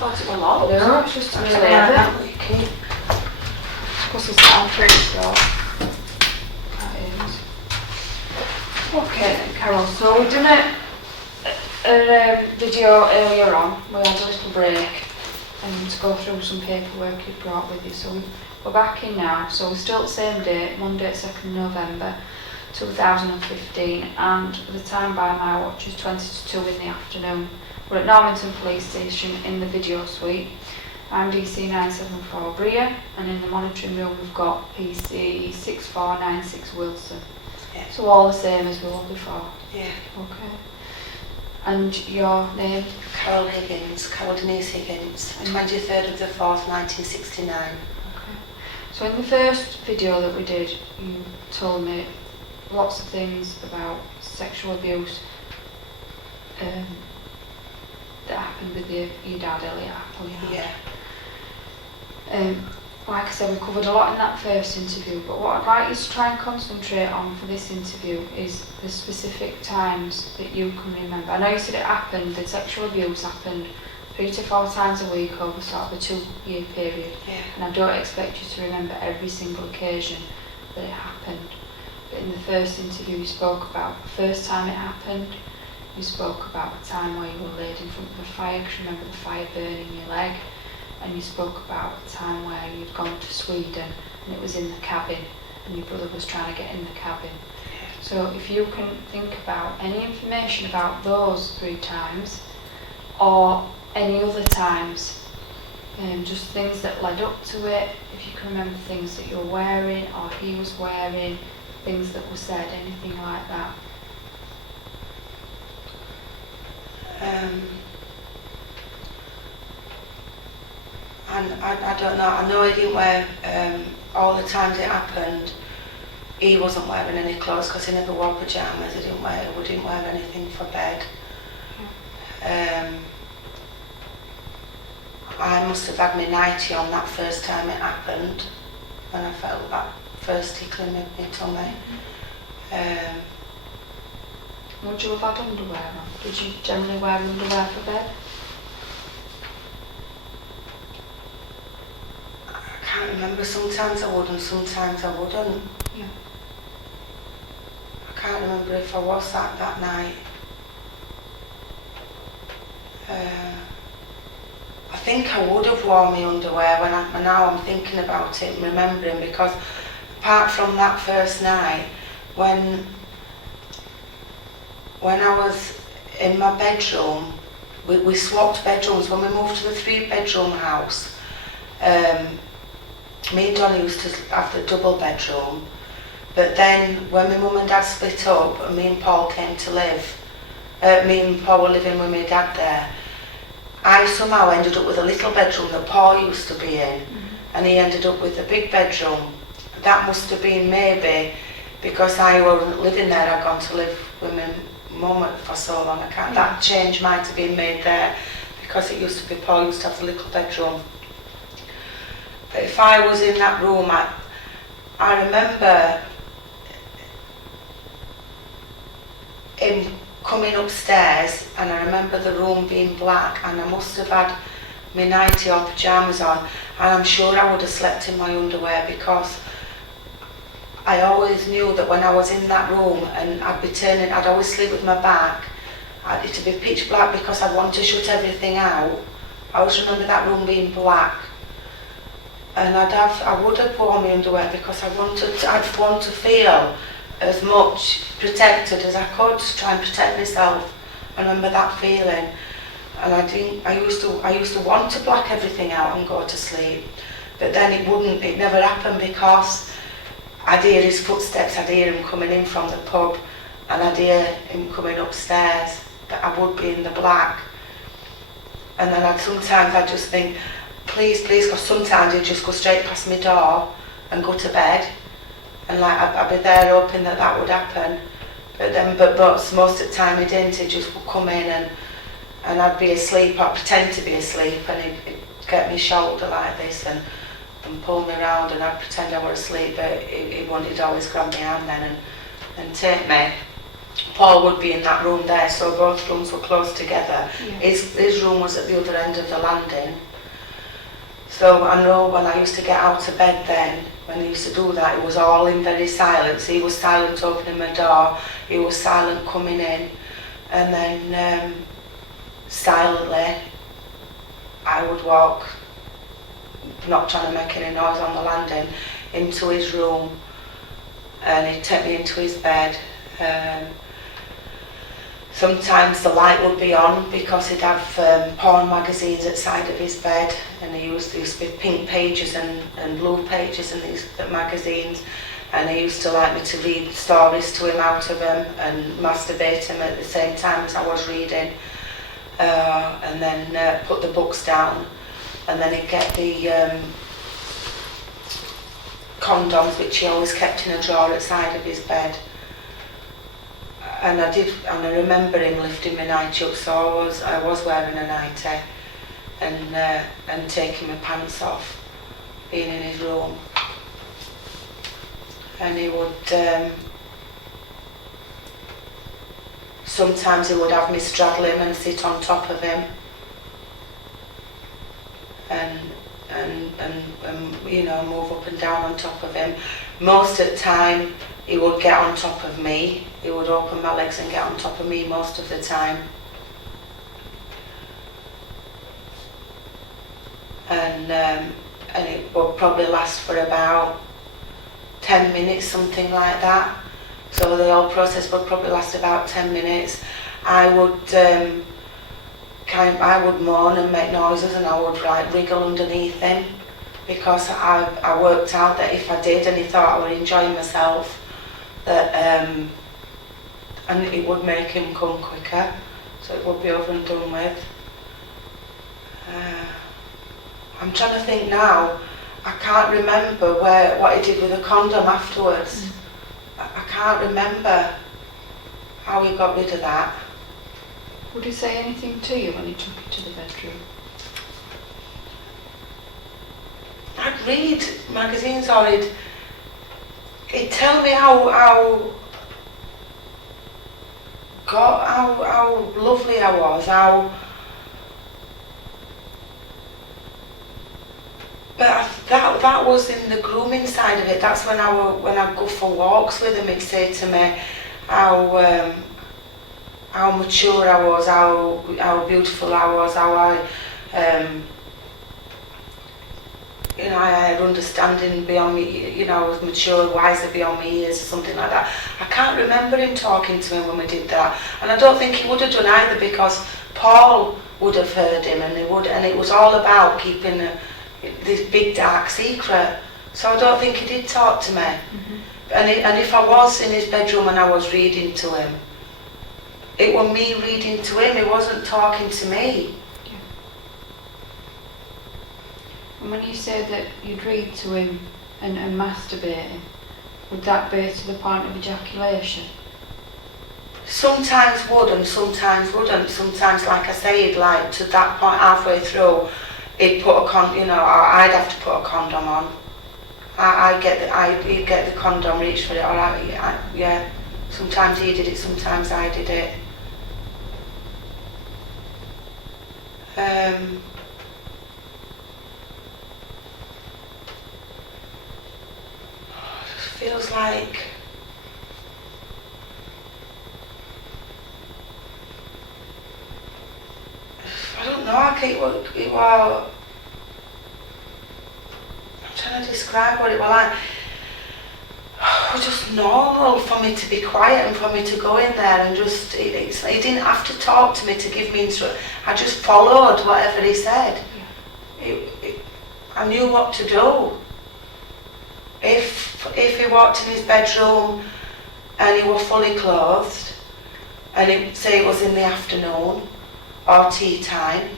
thought it was locked. No, it's just Really? yeah. Because it's down for so. That is. Okay then, Carol. So we've done a video earlier on. We had a little break and to go through some paperwork you brought with you. So we're back in now. So we're still at the same date, Monday 2nd November 2015, and the time by my watch is 20 to 2 in the afternoon. We're at Normanton Police Station in the video suite. I'm DC 974 Bria, and in the monitoring room we've got PC 6496 Wilson. Yeah. So all the same as we were before. Yeah. Okay. And your name? Carol Higgins, Carol Denise Higgins, 23rd of the 4th, 1969. Okay. So in the first video that we did, you told me lots of things about sexual abuse that happened with your dad, Elliot Appleyard. Yeah. Like I said, we covered a lot in that first interview, but what I'd like you to try and concentrate on for this interview is the specific times that you can remember. I know you said it happened, the sexual abuse happened 3 to 4 times a week over sort of a 2-year period. Yeah. And I don't expect you to remember every single occasion that it happened. But in the first interview you spoke about the first time it happened, you spoke about the time where you were laid in front of a fire, because you remember the fire burning your leg, and you spoke about the time where you'd gone to Sweden and it was in the cabin and your brother was trying to get in the cabin. So if you can think about any information about those 3 times or any other times, just things that led up to it, if you can remember things that you were wearing or he was wearing, things that were said, anything like that. And I don't know, I know he didn't wear, all the times it happened, he wasn't wearing any clothes because he never wore pyjamas, we didn't wear anything for bed. I must have had my nightie on that first time it happened, when I felt that first tickling in my tummy. Would you have had underwear on? Did you generally wear underwear for bed? I can't remember, sometimes I would and sometimes I wouldn't. Yeah. I can't remember if I was that night. I think I would have worn my underwear now I'm thinking about it and remembering, because apart from that first night, when I was in my bedroom, we swapped bedrooms. When we moved to the 3-bedroom house, me and Donnie used to have the double bedroom, but then when my mum and dad split up and me and Paul came to live, me and Paul were living with my dad there, I somehow ended up with a little bedroom that Paul used to be in, and he ended up with a big bedroom. That must have been maybe because I wasn't living there, I'd gone to live with my mum for so long. That change might have been made there, because it used to be Paul used to have the little bedroom. But if I was in that room, I remember him coming upstairs, and I remember the room being black, and I must have had my nightie or pyjamas on, and I'm sure I would have slept in my underwear, because I always knew that when I was in that room and I'd always sleep with my back, it'd be pitch black because I'd want to shut everything out. I always remember that room being black, and I would have worn my underwear because I'd want to feel as much protected as I could, to try and protect myself. I remember that feeling, and I used to want to black everything out and go to sleep, but then it never happened, because I'd hear his footsteps, I'd hear him coming in from the pub, and I'd hear him coming upstairs, but I would be in the black. And then sometimes I'd just think, please, because sometimes he'd just go straight past my door and go to bed, and like I'd be there hoping that would happen, but most of the time he didn't. He'd just come in and I'd be asleep, or pretend to be asleep, and he'd get me shoulder like this and pull me around, and I'd pretend I was asleep, but he'd always grab my hand then and take me, Paul would be in that room there, so both rooms were close together. Yeah. His room was at the other end of the landing. So I know when I used to get out of bed then, when he used to do that, it was all in very silence. He was silent opening my door, he was silent coming in, and then silently I would walk, not trying to make any noise on the landing, into his room, and he'd take me into his bed. Sometimes the light would be on because he'd have porn magazines at the side of his bed, and there used to be pink pages and blue pages in these magazines, and he used to like me to read stories to him out of them and masturbate him at the same time as I was reading, and then put the books down, and then he'd get the condoms, which he always kept in a drawer at the side of his bed. And I remember him lifting my nightie up, so I was wearing a nightie, and taking my pants off, being in his room. And he would, sometimes he would have me straddle him and sit on top of him, and you know, move up and down on top of him. Most of the time he would get on top of me. He would open my legs and get on top of me most of the time. And it would probably last for about 10 minutes, something like that. So the whole process would probably last about 10 minutes. I would moan and make noises, and I would like wriggle underneath him, because I worked out that if I did and he thought I would enjoy myself, that and it would make him come quicker, so it would be over and done with. I'm trying to think now. I can't remember what he did with the condom afterwards. I can't remember how he got rid of that. Would he say anything to you when he took you to the bedroom? I'd read magazines, or he'd tell me how lovely I was, but that was in the grooming side of it. That's when I'd go for walks with him, he'd say to me how mature I was, how beautiful I was, how I had understanding beyond me, you know, I was mature, wiser beyond me years, or something like that. I can't remember him talking to me when we did that, and I don't think he would have done either, because Paul would have heard him, and it was all about keeping this big dark secret. So I don't think he did talk to me. Mm-hmm. And if I was in his bedroom and I was reading to him, it was me reading to him. He wasn't talking to me. And when you say that you'd read to him and masturbate him, would that be to the point of ejaculation? Sometimes would and sometimes wouldn't. Sometimes, like I say, like to that point halfway through, he'd put I'd have to put a condom on. He'd get the condom, reach for it, or yeah. Sometimes he did it, sometimes I did it. Feels like I don't know. It was. I'm trying to describe what it was like. It was just normal for me to be quiet and for me to go in there and just. He didn't have to talk to me to give me instructions. I just followed whatever he said. I knew what to do. If he walked in his bedroom and he was fully clothed, and say it was in the afternoon or tea time,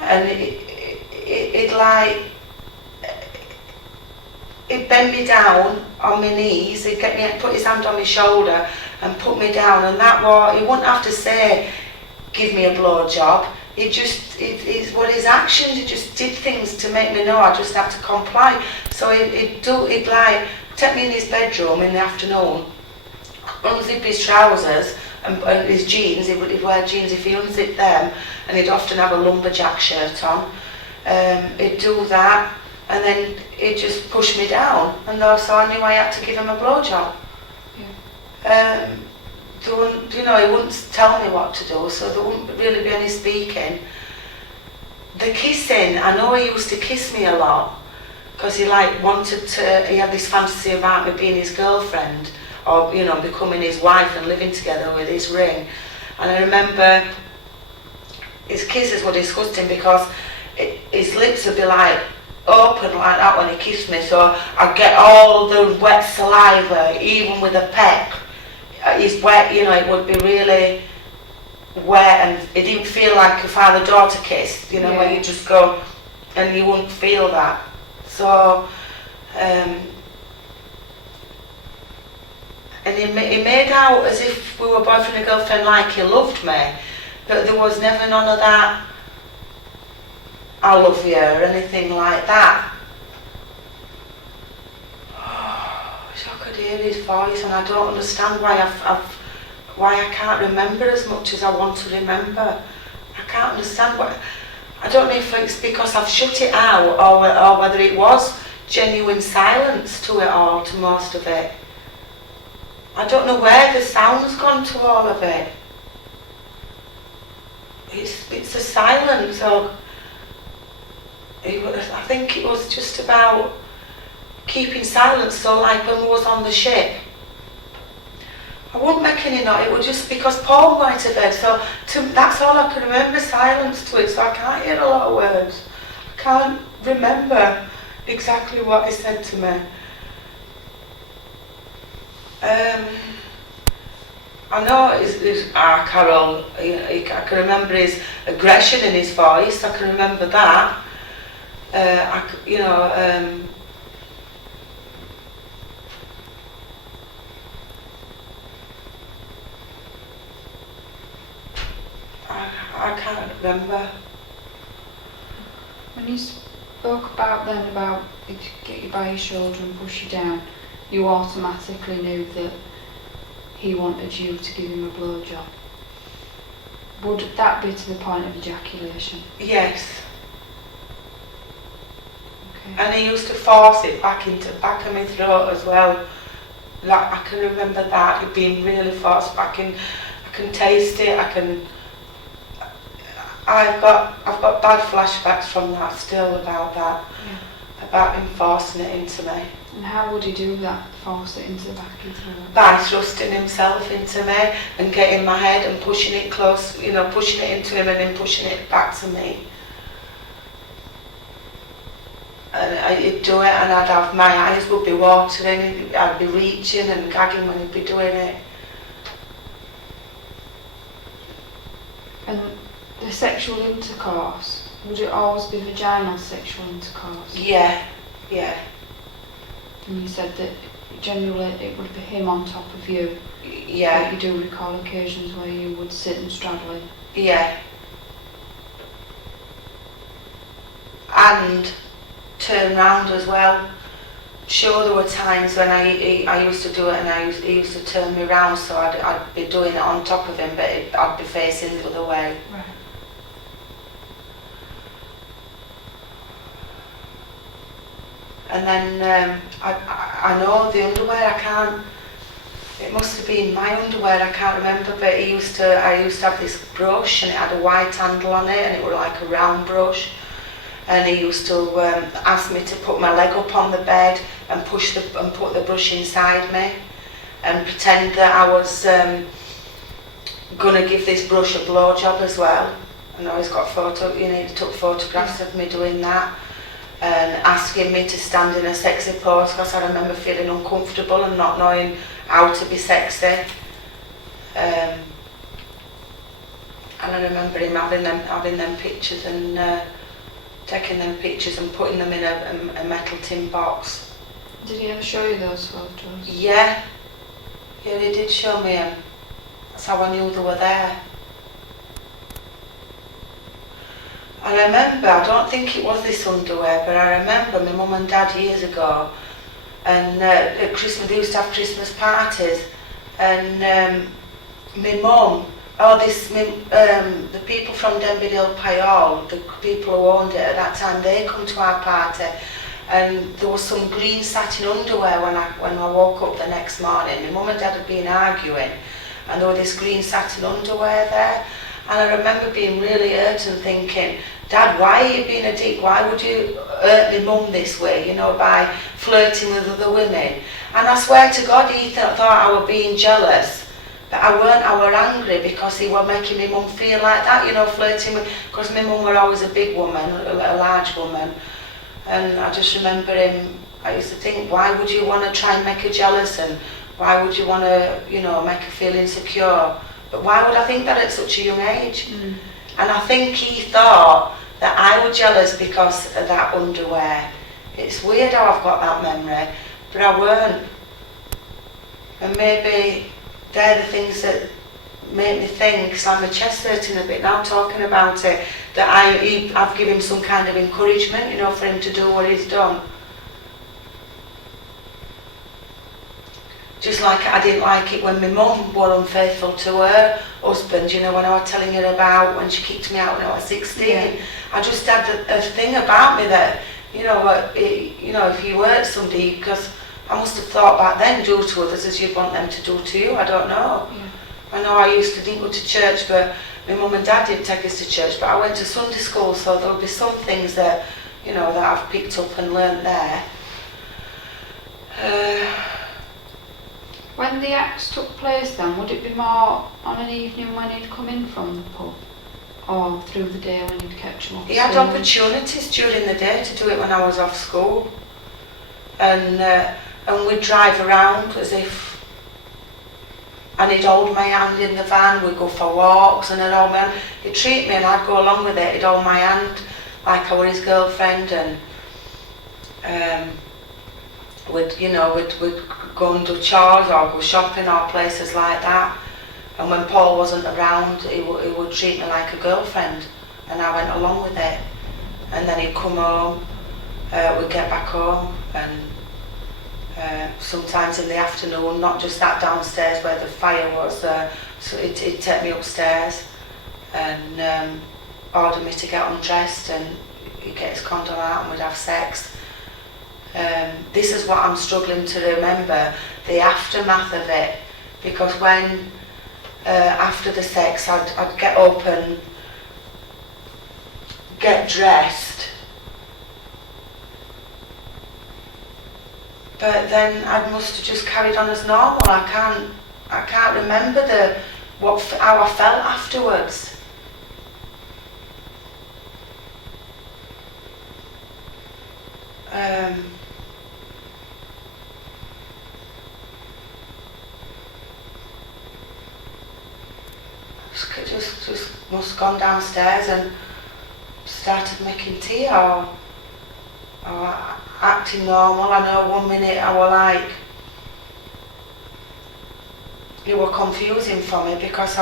and he'd bend me down on my knees, he'd get me, put his hand on my shoulder and put me down, and he wouldn't have to say, give me a blowjob. His actions, he just did things to make me know I just had to comply. So he'd take me in his bedroom in the afternoon, unzip his trousers and his jeans, he'd wear jeans, if he unzipped them, and he'd often have a lumberjack shirt on. He'd do that, and then he'd just push me down, and so I knew I had to give him a blowjob. Yeah. He wouldn't tell me what to do, so there wouldn't really be any speaking. The kissing, I know he used to kiss me a lot, because he had this fantasy about me being his girlfriend, or becoming his wife and living together with his ring. And I remember his kisses were disgusting because his lips would be like open like that when he kissed me, so I'd get all the wet saliva, even with a peck. He's wet, it would be really wet, and it didn't feel like a father-daughter kiss, where you just go and you wouldn't feel that. So, and he made out as if we were boyfriend and girlfriend, like he loved me, but there was never none of that I love you or anything like that. I wish I could hear his voice, and I don't understand why why I can't remember as much as I want to remember. I can't understand why. I don't know if it's because I've shut it out, or whether it was genuine silence to it all, to most of it. I don't know where the sound's gone to all of it. It's a silence, or I think it was just about keeping silence. So like when we was on the ship, I wouldn't make any noise, it was just because Paul might have heard, so that's all I can remember, silence to it, so I can't hear a lot of words. I can't remember exactly what he said to me. I know Carol, I can remember his aggression in his voice, I can remember that. I can't remember. When you spoke about if you get you by your shoulder and push you down, you automatically knew that he wanted you to give him a blowjob. Would that be to the point of ejaculation? Yes. Okay. And he used to force it back into the back of my throat as well. Like, I can remember that, it being really forced back in. I can taste it, I've got bad flashbacks from that still about that, about him forcing it into me. And how would he do that, force it into the back of the throat? By thrusting himself into me and getting my head and pushing it close, pushing it into him and then pushing it back to me. And he'd do it, and my eyes would be watering, I'd be reaching and gagging when he'd be doing it. And the sexual intercourse, would it always be vaginal sexual intercourse? Yeah. And you said that generally it would be him on top of you. Yeah. But you do recall occasions where you would sit and straddle him. Yeah. And turn round as well. Sure, there were times when I used to do it, and he used to turn me round, so I'd be doing it on top of him, but I'd be facing the other way. Right. And then I know the underwear, it must have been my underwear, I can't remember, but I used to have this brush, and it had a white handle on it, and it was like a round brush. And he used to ask me to put my leg up on the bed and put the brush inside me, and pretend that I was gonna give this brush a blowjob as well. And I always got he took photographs of me doing that, and asking me to stand in a sexy pose, because I remember feeling uncomfortable and not knowing how to be sexy. And I remember him having them pictures and taking them pictures and putting them in a metal tin box. Did he ever show you those photos? Yeah, he did show me them. That's how I knew they were there. I remember, I don't think it was this underwear, but I remember my mum and dad years ago, and at Christmas, they used to have Christmas parties, and my mum, the people from Denbigh Payall, the people who owned it at that time, they come to our party, and there was some green satin underwear when I woke up the next morning. My mum and dad had been arguing, and there was this green satin underwear there, and I remember being really hurt and thinking, Dad, why are you being a dick? Why would you hurt my mum this way, you know, by flirting with other women? And I swear to God, he thought I was being jealous. But I weren't, I were angry because he was making my mum feel like that, you know, flirting with, because my mum were always a big woman, a large woman. And I just remember him, I used to think, why would you want to try and make her jealous, and why would you want to, you know, make her feel insecure? But why would I think that at such a young age? Mm. And I think he thought that I was jealous because of that underwear. It's weird how I've got that memory, but I weren't. And maybe they're the things that make me think, so my chest hurting a bit now talking about it, that I've given him some kind of encouragement, you know, for him to do what he's done. Just like I didn't like it when my mum was unfaithful to her husband, you know, when I was telling her about when she kicked me out when I was 16. Yeah. I just had a thing about me that, you know, if you hurt somebody, because I must have thought back then, do to others as you'd want them to do to you, I don't know. Yeah. I know I used to didn't go to church, but my mum and dad didn't take us to church, but I went to Sunday school, so there'll be some things that, you know, that I've picked up and learnt there. When the acts took place then, would it be more on an evening when he'd come in from the pub, or through the day when he'd catch him off? He had opportunities during the day to do it when I was off school, and we'd drive around as if, and he'd hold my hand in the van, we'd go for walks, and he'd treat me and I'd go along with it. He'd hold my hand like I were his girlfriend, and we'd go and do chores or go shopping or places like that. And when Paul wasn't around, he would treat me like a girlfriend, and I went along with it. And then he'd come home, we'd get back home, and sometimes in the afternoon, not just that downstairs where the fire was, so he'd take me upstairs and order me to get undressed, and he'd get his condom out and we'd have sex. This is what I'm struggling to remember, the aftermath of it, because when after the sex I'd get up and get dressed, but then I must have just carried on as normal. I can't remember how I felt afterwards. Just must have gone downstairs and started making tea or acting normal. I know 1 minute I was like, it was confusing for me because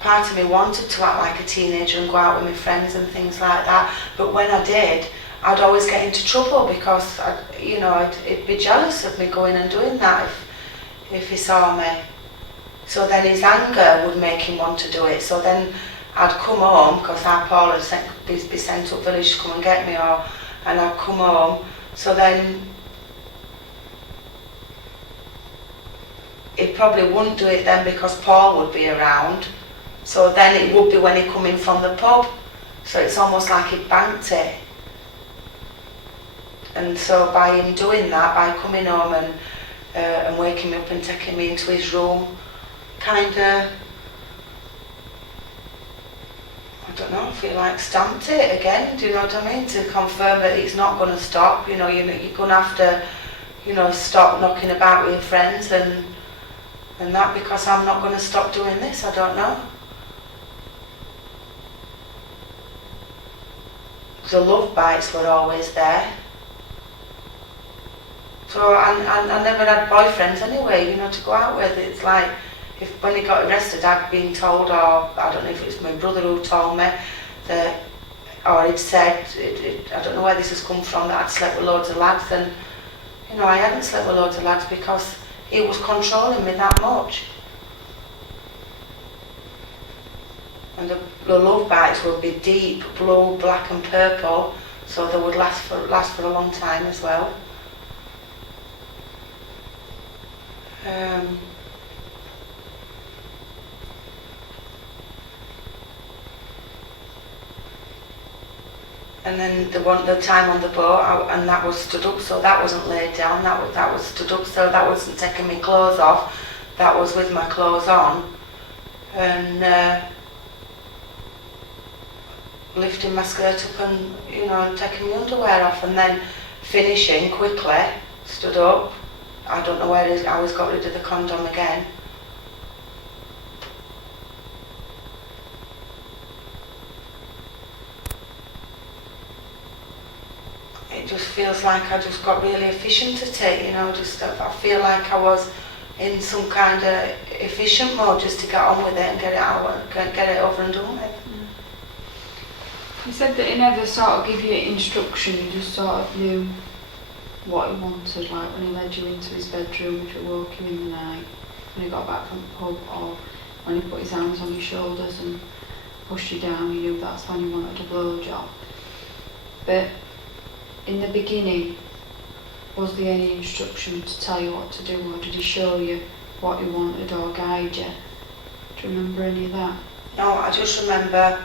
part of me wanted to act like a teenager and go out with my friends and things like that, but when I did, I'd always get into trouble because he'd be jealous of me going and doing that if he saw me. So then his anger would make him want to do it. So then I'd come home, because our Paul would be sent up village to come and get me, and I'd come home. So then he probably wouldn't do it then because Paul would be around. So then it would be when he come in from the pub. So it's almost like he banked it. And so by him doing that, by coming home and waking me up and taking me into his room, kind of, I don't know, I feel like stamped it again, do you know what I mean? To confirm that it's not going to stop, you're going to have to, stop knocking about with your friends and that, because I'm not going to stop doing this, I don't know. The love bites were always there. So I never had boyfriends anyway, to go out with. It's like, when he got arrested, I'd been told, or I don't know if it was my brother who told me, that, or he'd said, I don't know where this has come from, that I'd slept with loads of lads, and I hadn't slept with loads of lads because he was controlling me that much. And the love bites would be deep blue, black and purple, so they would last for a long time as well. And then the time on the boat, and that was stood up, so that wasn't laid down. That was stood up, so that wasn't taking my clothes off. That was with my clothes on, and lifting my skirt up and and taking my underwear off, and then finishing quickly. Stood up. I don't know where it is. I always got rid of the condom again. It just feels like I just got really efficient at it, I feel like I was in some kind of efficient mode just to get on with it and get it out, get it over and done with. You said that he never sort of give you instruction, you just sort of knew what he wanted, like when he led you into his bedroom, if he woke you in the night, when he got back from the pub, or when he put his hands on your shoulders and pushed you down, you knew that's when he wanted a blowjob. But in the beginning, was there any instruction to tell you what to do, or did he show you what he wanted or guide you? Do you remember any of that? No, I just remember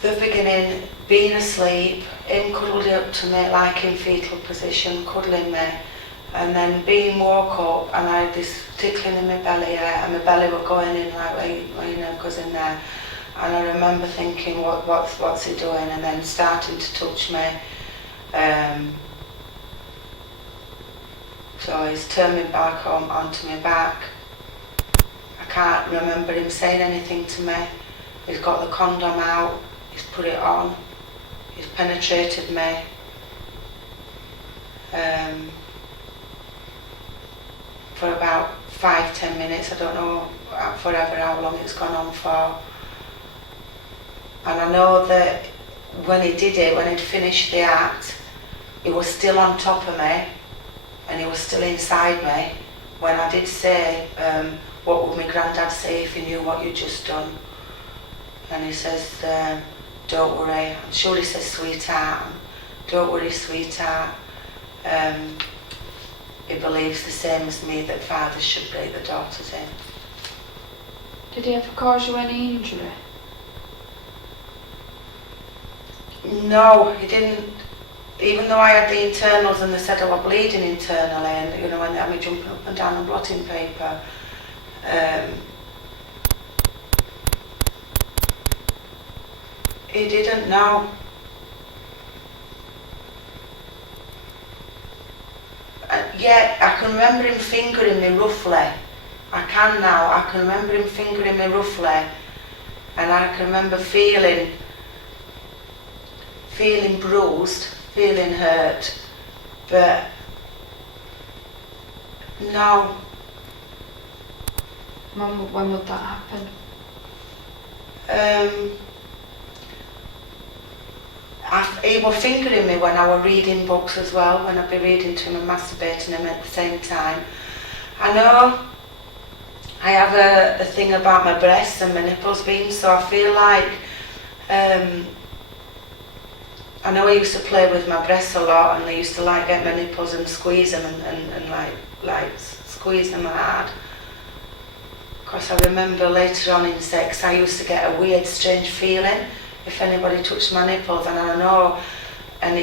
the beginning, being asleep, him cuddled up to me like in fetal position, cuddling me, and then being woke up and I had this tickling in my belly, and my belly was going in like where goes in there, and I remember thinking what's he doing, and then starting to touch me. So he's turned me back onto my back. I can't remember him saying anything to me. He's got the condom out, he's put it on, he's penetrated me. For about 5-10 minutes, I don't know forever how long it's gone on for. And I know that when he did it, when he'd finished the act, he was still on top of me and he was still inside me when I did say, what would my granddad say if he knew what you'd just done? And he says, don't worry. I'm sure he says, sweetheart. Don't worry, sweetheart. He believes the same as me that fathers should break their daughters in. Did he ever cause you any injury? No, he didn't. Even though I had the internals and they said I was bleeding internally, and when they had me jumping up and down on blotting paper, he didn't know. Yet I can remember him fingering me roughly. I can now. I can remember him fingering me roughly, and I can remember feeling bruised, feeling hurt, but no. When would that happen? He was fingering me when I was reading books as well, when I'd be reading to him and masturbating him at the same time. I know I have a thing about my breasts and my nipples being, so I feel like I know I used to play with my breasts a lot, and I used to like get my nipples and squeeze them and like squeeze them hard. Because I remember later on in sex I used to get a weird strange feeling if anybody touched my nipples, and I know, and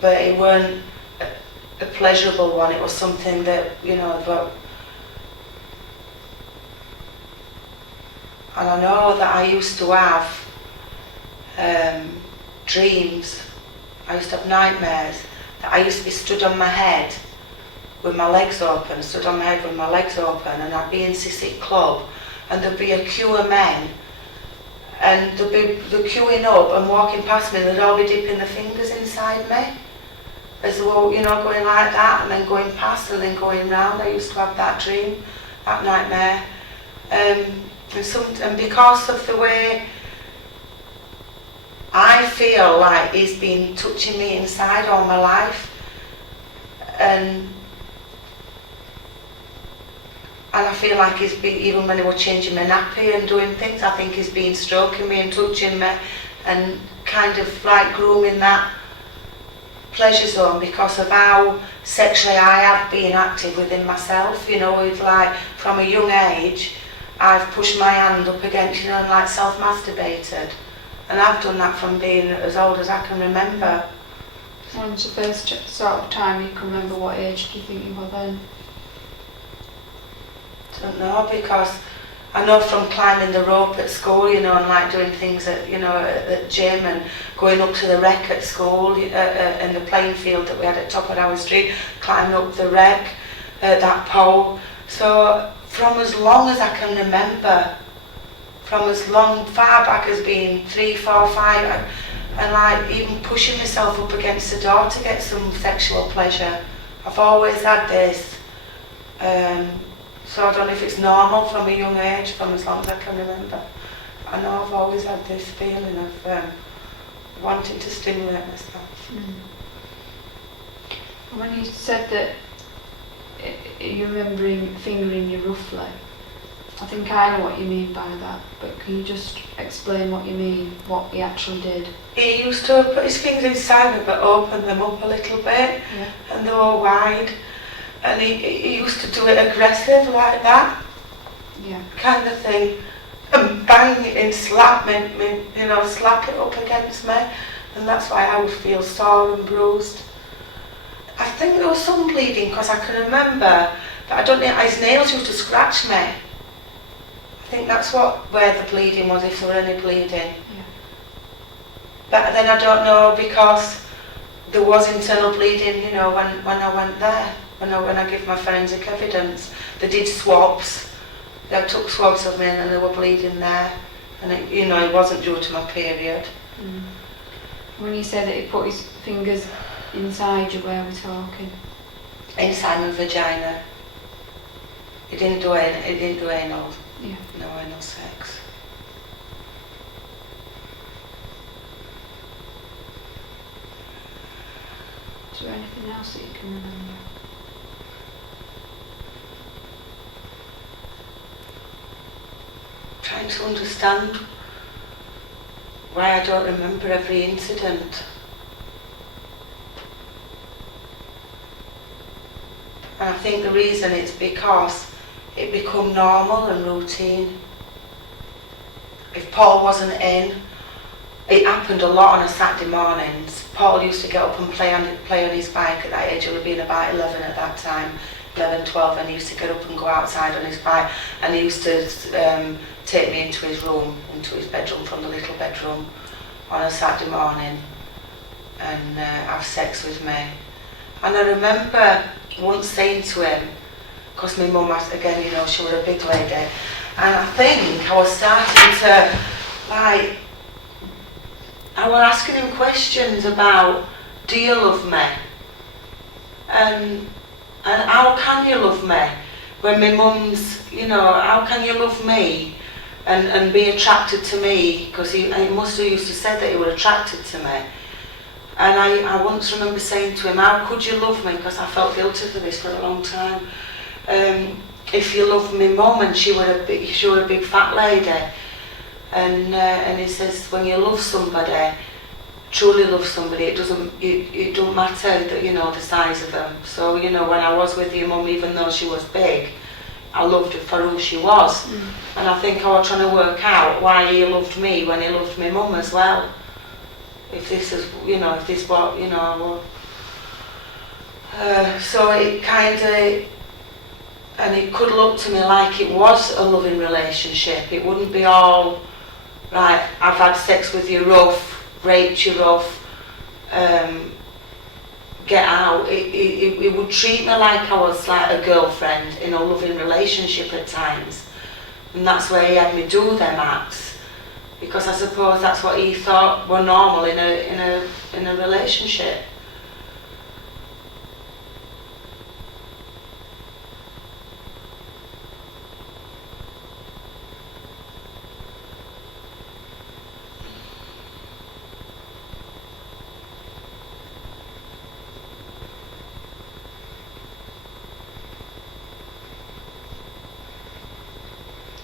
but it weren't a pleasurable one, it was something that, but, and I know that I used to have dreams, I used to have nightmares, that I used to be stood on my head with my legs open, and I'd be in Sisek Club, and there'd be a queue of men, and they'd be queuing up and walking past me, and they'd all be dipping their fingers inside me, as they were, going like that, and then going past, and then going round. I used to have that dream, that nightmare, and because of the way I feel like he's been touching me inside all my life, and And I feel like he's been, even when he was changing my nappy and doing things, I think he's been stroking me and touching me and kind of like grooming that pleasure zone because of how sexually I have been active within myself, you know, with like from a young age I've pushed my hand up against, you know, and like self-masturbated, and I've done that from being as old as I can remember. When's the first sort of time you can remember? What age do you think you were then? Don't know, because I know from climbing the rope at school, you know, and like doing things at, you know, at gym and going up to the rec at school, in the playing field that we had at top of our street, climbing up the rec, that pole. So from as long as I can remember, from as long, far back as being 3, 4, 5, and like even pushing myself up against the door to get some sexual pleasure. I've always had this. So I don't know if it's normal from a young age, from as long as I can remember. I know I've always had this feeling of wanting to stimulate myself. When you said that you're remembering fingering you roughly, I think I know what you mean by that, but can you just explain what you mean, what he actually did? He used to put his fingers inside me but open them up a little bit, and they were wide. And he used to do it aggressive like that, kind of thing, and bang it and slap me, you know, slap it up against me, and that's why I would feel sore and bruised. I think there was some bleeding because I can remember, but I don't know, his nails used to scratch me. I think that's where the bleeding was, if there were any bleeding. But then I don't know, because there was internal bleeding, you know, when I went there. When I give my forensic evidence, they did swabs. They took swabs of me and they were bleeding there. And it, you know, it wasn't due to my period. When you said that he put his fingers inside you, where we're talking? Inside my vagina. He didn't do anal. No anal sex. Is there anything else that you can remember? Trying to understand why I don't remember every incident. And I think the reason is because it become normal and routine. If Paul wasn't in, it happened a lot on a Saturday mornings. Paul used to get up and play on his bike at that age. He would have been about 11 at that time, 11, 12, and he used to get up and go outside on his bike, and he used to take me into his room, into his bedroom, from the little bedroom on a Saturday morning, and have sex with me. And I remember once saying to him, because my mum, again, you know, she was a big lady, and I think I was starting to, like, I was asking him questions about, do you love me? And how can you love me? When my mum's, you know, how can you love me and be attracted to me? Because he must have used to say that he was attracted to me. And I once remember saying to him, how could you love me? Because I felt guilty for this for a long time. If you loved me mum, and she was a big fat lady. And he says, when you love somebody, truly love somebody, it don't matter that, you know, the size of them. So, you know, when I was with your mum, even though she was big, I loved her for who she was. And I think I was trying to work out why he loved me when he loved my mum as well. If this is, you know, if this what, you know, so it kind of, and it could look to me like it was a loving relationship. It wouldn't be all, right, I've had sex with you rough, raped you rough, get out. It would treat me like I was like a girlfriend in a loving relationship at times. And that's where he had me do them acts. Because I suppose that's what he thought were normal in a relationship.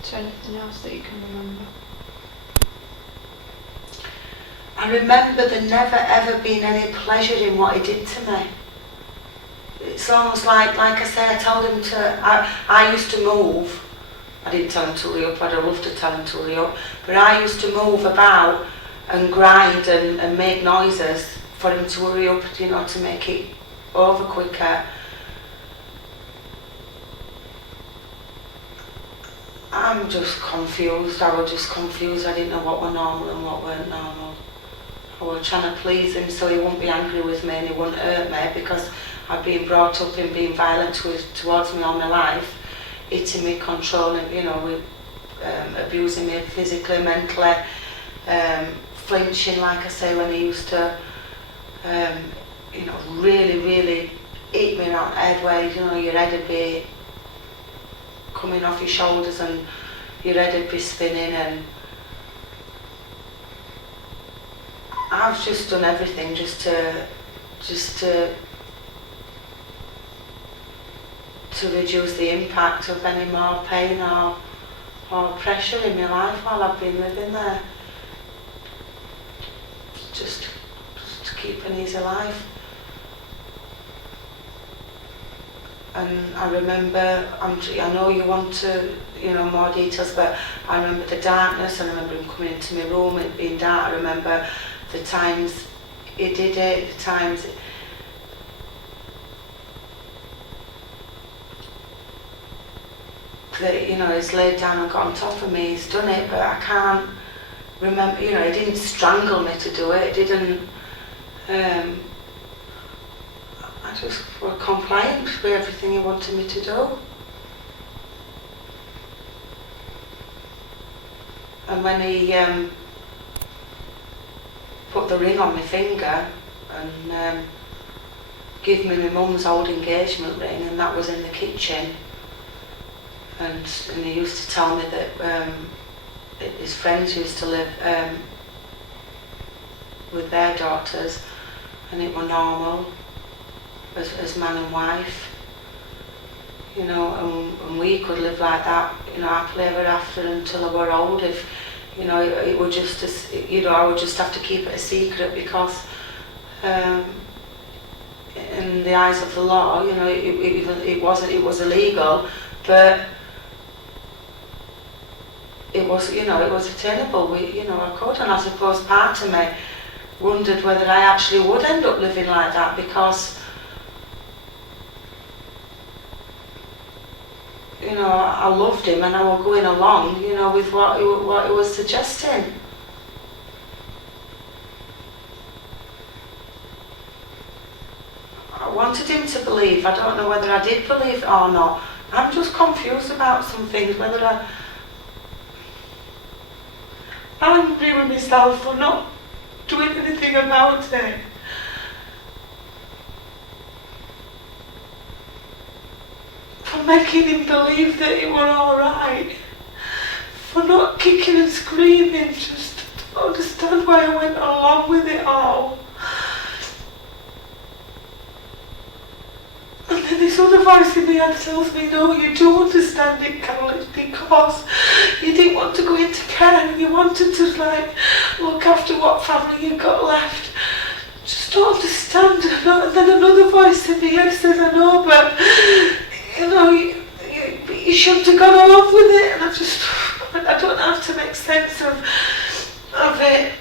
to anything else that you can remember? I remember there never ever been any pleasure in what he did to me. It's almost like I say, I told him to, I used to move. I didn't tell him to hurry up, I'd have loved to tell him to hurry up, but I used to move about and grind and make noises for him to hurry up, you know, to make it over quicker. I'm just confused, I was just confused, I didn't know what were normal and what weren't normal. I was trying to please him so he wouldn't be angry with me and he wouldn't hurt me, because I'd been brought up in being violent towards me all my life, hitting me, controlling, you know, abusing me physically, mentally, flinching, like I say, when he used to, you know, really, really hit me around the head where, you know, your head would be coming off your shoulders and your head would be spinning, and I've just done everything just to reduce the impact of any more pain or pressure in my life while I've been living there. Just to keep an easy life. And I remember, I know you want to, you know, more details, but I remember the darkness, I remember him coming into my room, it being dark, I remember the times he did it, the times that, you know, he's laid down and got on top of me, he's done it, but I can't remember, you know, he didn't strangle me to do it, he didn't, I just was compliant with everything he wanted me to do. And when he put the ring on my finger and gave me my mum's old engagement ring, and that was in the kitchen, and he used to tell me that his friends used to live with their daughters, and it were normal as man and wife, you know, and we could live like that, you know, happily ever after until I were old. If, you know, it would just, you know, I would just have to keep it a secret, because in the eyes of the law, you know, it was illegal, but it was, you know, it was attainable. You know, I could, and I suppose part of me wondered whether I actually would end up living like that, because, you know, I loved him and I was going along, you know, with what he was suggesting. I wanted him to believe. I don't know whether I did believe it or not. I'm just confused about some things, whether I'm angry with myself for not doing anything about it. For making him believe that it were alright. For not kicking and screaming, just to understand why I went along with it all. And then this other voice in the head tells me, no, you do understand it, Carol, it's because you didn't want to go into care and you wanted to, like, look after what family you got left. Just don't understand. And then another voice in the head says, I know, but, you know, you shouldn't have gone along with it. And I don't have to make sense of it.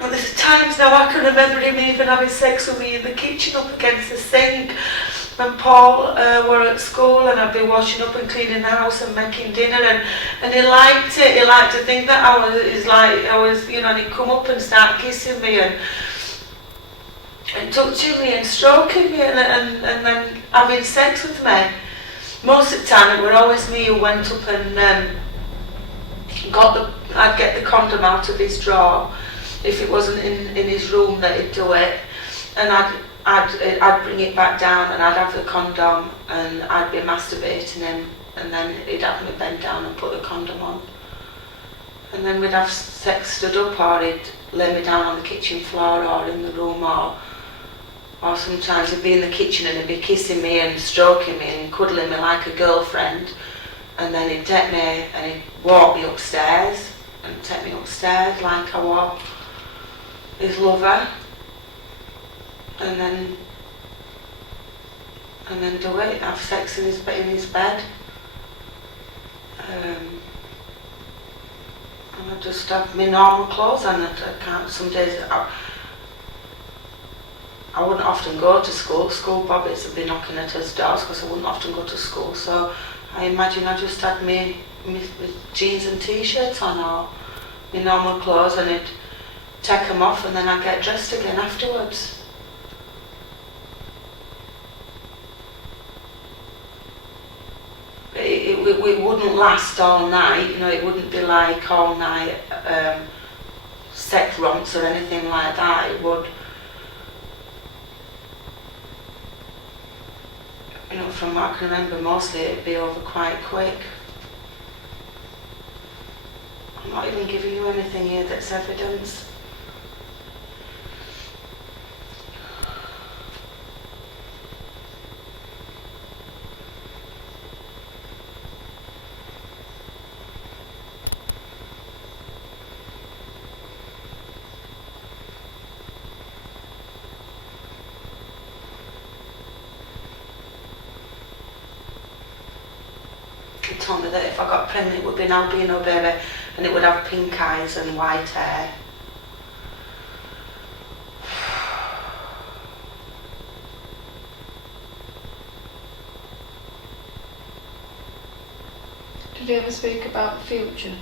And there's times now I can remember him even having sex with me in the kitchen up against the sink, and Paul were at school, and I'd be washing up and cleaning the house and making dinner, and he liked it. He liked to think that I was, you know, and he'd come up and start kissing me and touching me and stroking me and then having sex with me. Most of the time it were always me who went up and I'd get the condom out of his drawer. If it wasn't in his room that he'd do it, and I'd bring it back down and I'd have the condom and I'd be masturbating him, and then he'd have me bend down and put the condom on, and then we'd have sex stood up, or he'd lay me down on the kitchen floor or in the room, or sometimes he'd be in the kitchen and he'd be kissing me and stroking me and cuddling me like a girlfriend, And then he'd take me and he'd walk me upstairs and take me upstairs like I was his lover, and then do it, have sex in his bed. And I just have my normal clothes on. I can't, some days I wouldn't often go to school. School bobbies would be knocking at us doors because I wouldn't often go to school. So I imagine I just had my jeans and t-shirts on, or my normal clothes, and I'd take them off and then I'd get dressed again afterwards. It wouldn't last all night, you know, it wouldn't be like all night sex romps or anything like that. It would, you know, from what I can remember, mostly it'd be over quite quick. I'm not even giving you anything here that's evidence. He told me that if I got pregnant it would be an albino baby and it would have pink eyes and white hair. Did you ever speak about the future?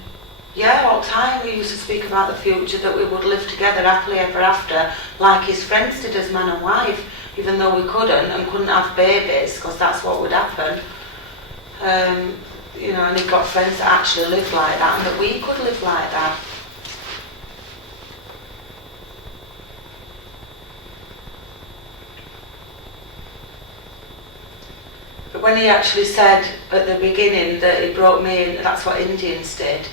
Yeah, all the time we used to speak about the future, that we would live together happily ever after, like his friends did as man and wife, even though we couldn't have babies, because that's what would happen. You know, and he got friends that actually lived like that, and that we could live like that. But when he actually said at the beginning that he brought me in, that's what Indians did.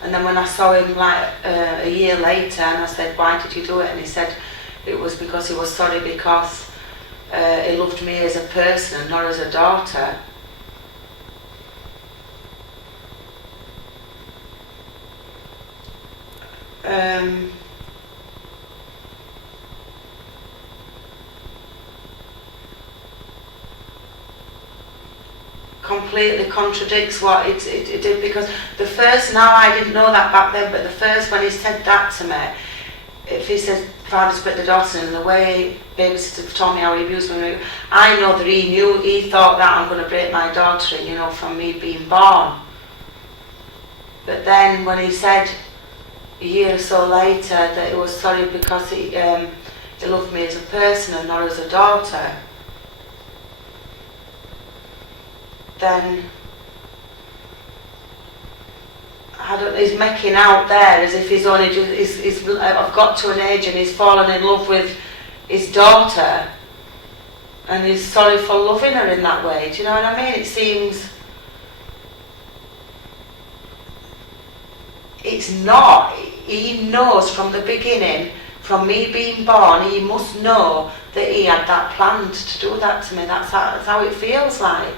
And then when I saw him like a year later, and I said, why did you do it? And he said it was because he was sorry because he loved me as a person and not as a daughter. Completely contradicts what it did, because the first, now I didn't know that back then, but the first when he said that to me, if he said father split the daughter, and the way babysitter told me how he abused me, I know that he knew, he thought that I'm going to break my daughter in, you know, from me being born. But then when he said a year or so later that he was sorry because he loved me as a person and not as a daughter, then he's making out there as if he's only just, I've got to an age and he's fallen in love with his daughter and he's sorry for loving her in that way. Do you know what I mean? It seems it's not. He knows from the beginning, from me being born, he must know that he had that planned to do that to me. That's how it feels like.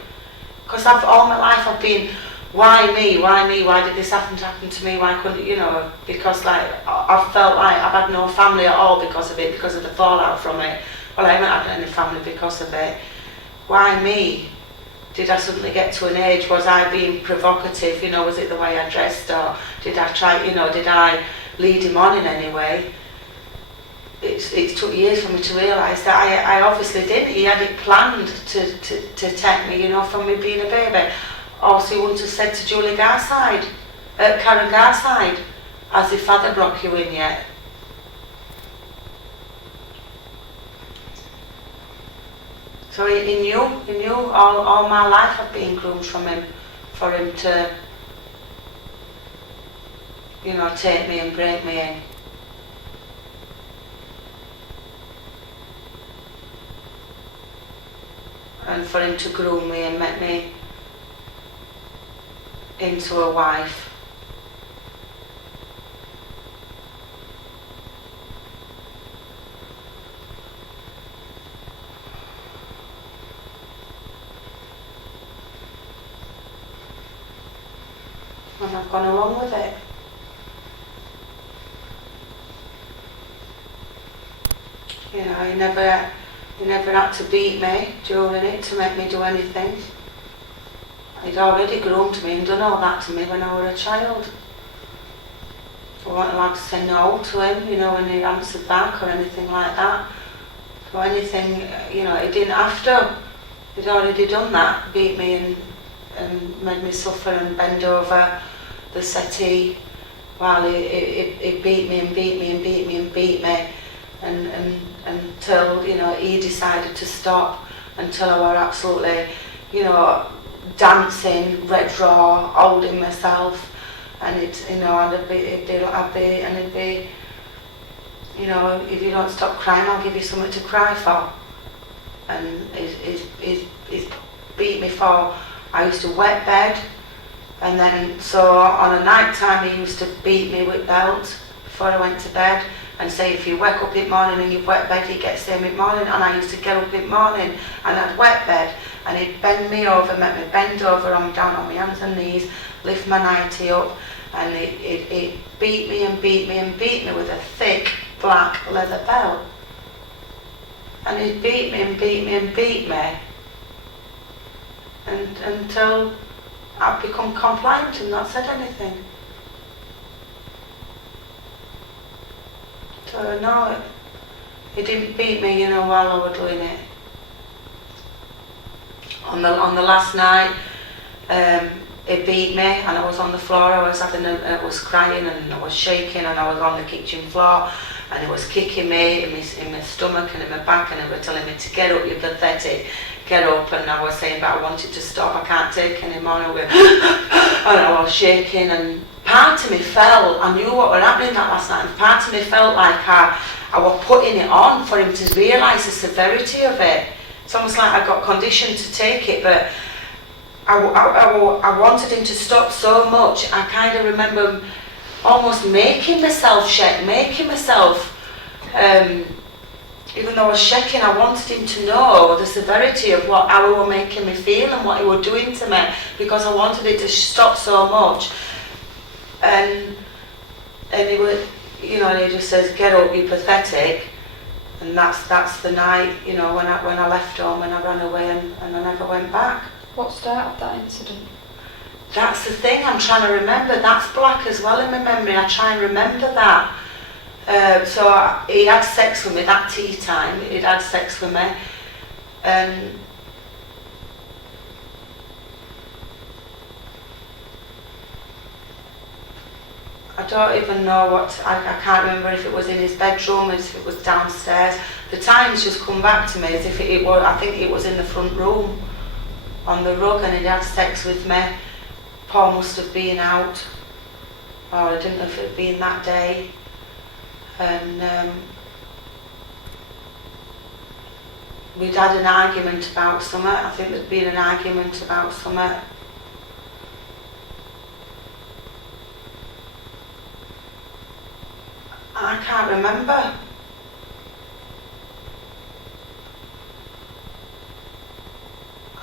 Because all my life I've been, why me, why did this happen to me, why couldn't, you know, because like, I've felt like I've had no family at all because of it, because of the fallout from it. Well, I haven't had any family because of it. Why me? Did I suddenly get to an age, was I being provocative, you know, was it the way I dressed, or did I try, you know, did I lead him on in any way? It took years for me to realise that I obviously didn't. He had it planned to take me, you know, from me being a baby. Or so he wouldn't have said to Julie Garside, Karen Garside, has your father broke you in yet? So he knew all my life I've been groomed from him, for him to, you know, take me and break me in. And for him to groom me and make me into a wife. and I've gone along with it. You know, he never had to beat me during it to make me do anything. He'd already groomed me and done all that to me when I was a child. I wasn't allowed to say no to him, you know, when he answered back or anything like that. Or anything, you know, he didn't have to. He'd already done that, beat me and made me suffer and bend over the settee while he beat me and beat me and beat me and beat me and until, you know, he decided to stop, until I were absolutely, you know, dancing, red raw, holding myself, and it's, you know, and it'd be, you know, if you don't stop crying, I'll give you something to cry for. And he's beat me for, I used to wet bed, and then so on a night time he used to beat me with belt before I went to bed and say, if you wake up in the morning and you've wet bed, you get same in the morning. And I used to get up in the morning and I'd wet bed, and he'd bend me over, make me bend over, I'm down on my hands and knees, lift my nightie up, and he'd beat me and beat me and beat me with a thick black leather belt. And he'd beat me and beat me and beat me, and until I'd become compliant and not said anything. So no, he didn't beat me, you know, while I was doing it. On the last night, he beat me, and I was on the floor. I was crying and I was shaking, and I was on the kitchen floor, and he was kicking me in my stomach and in my back, and he was telling me to get up, you're pathetic, get up. And I was saying, but I wanted to stop, I can't take any more. And I was shaking, and part of me felt, I knew what was happening that last night, and part of me felt like I was putting it on for him to realise the severity of it. It's almost like I got conditioned to take it, but I wanted him to stop so much. I kind of remember almost making myself shake, even though I was shaking, I wanted him to know the severity of how he was making me feel and what he was doing to me, because I wanted it to stop so much. And he would, you know, he just says, get up, you're pathetic. And that's the night, you know, when I left home and I ran away and I never went back. What started that incident? That's the thing I'm trying to remember. That's black as well in my memory. I try and remember that. So he had sex with me that tea time. He'd had sex with me, and I don't even know what. I can't remember if it was in his bedroom, if it was downstairs. The times just come back to me as if it was. I think it was in the front room, on the rug, and he'd had sex with me. Paul must have been out, or I didn't know if it had been that day. And we'd had an argument about something. I think there'd been an argument about something. I can't remember.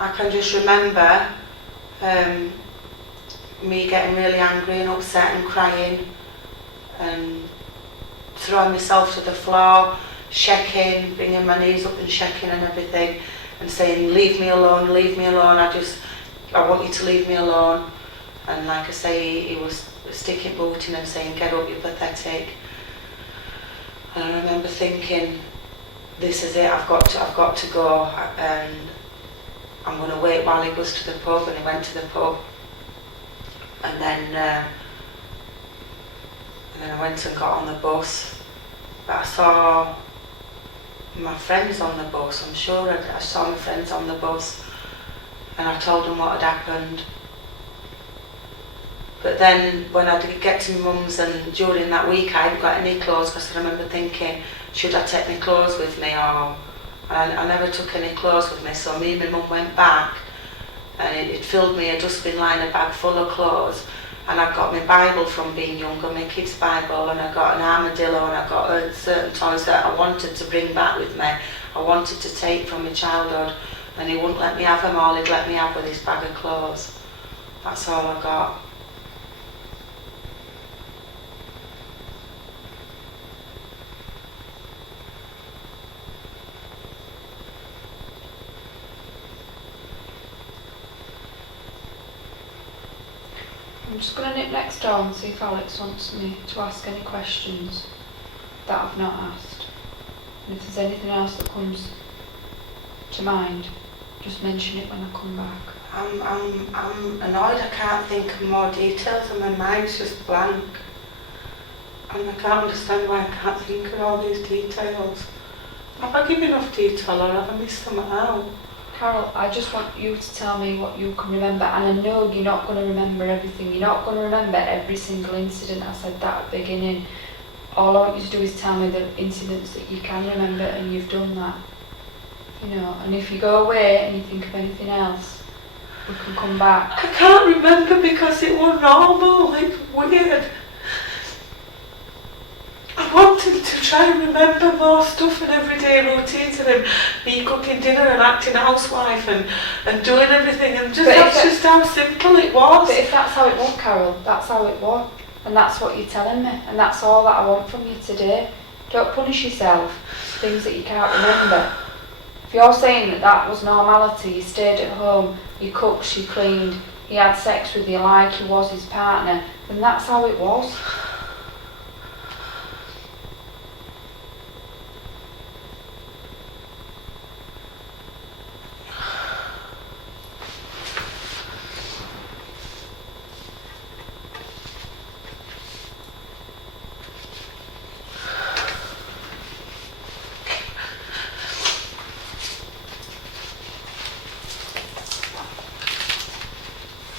I can just remember me getting really angry and upset and crying and throwing myself to the floor, shaking, bringing my knees up and shaking and everything, and saying, leave me alone, I want you to leave me alone. And like I say, he was sticking booting and saying, get up, you're pathetic. And I remember thinking, this is it, I've got to go, and I'm going to wait while he goes to the pub. And he went to the pub, and then I went and got on the bus. But I saw my friends on the bus. I'm sure I saw my friends on the bus, and I told them what had happened. But then when I did get to my mum's, and during that week I hadn't got any clothes, because I remember thinking, should I take my clothes with me? Or I never took any clothes with me, so me and my mum went back, and it filled me a dustbin liner bag full of clothes. And I got my Bible from being younger, my kids' Bible, and I got an armadillo, and I got certain toys that I wanted to bring back with me. I wanted to take from my childhood, and he wouldn't let me have them all. He'd let me have with his bag of clothes. That's all I got. I'm just going to nip next door and see if Alex wants me to ask any questions that I've not asked. And if there's anything else that comes to mind, just mention it when I come back. I'm annoyed I can't think of more details and my mind's just blank. And I can't understand why I can't think of all these details. Have I given enough detail or have I missed them out? Carol, I just want you to tell me what you can remember, and I know you're not going to remember everything. You're not going to remember every single incident. I said that at the beginning. All I want you to do is tell me the incidents that you can remember, and you've done that. You know, and if you go away and you think of anything else, we can come back. I can't remember because it was normal. It's weird. I wanted to try and remember more stuff and everyday routines and me cooking dinner and acting housewife and doing everything and that's just how simple it was. But if that's how it was, Carol, that's how it was. And that's what you're telling me. And that's all that I want from you today. Don't punish yourself for things that you can't remember. If you're saying that that was normality, you stayed at home, you cooked, you cleaned, he had sex with you like he was his partner, then that's how it was.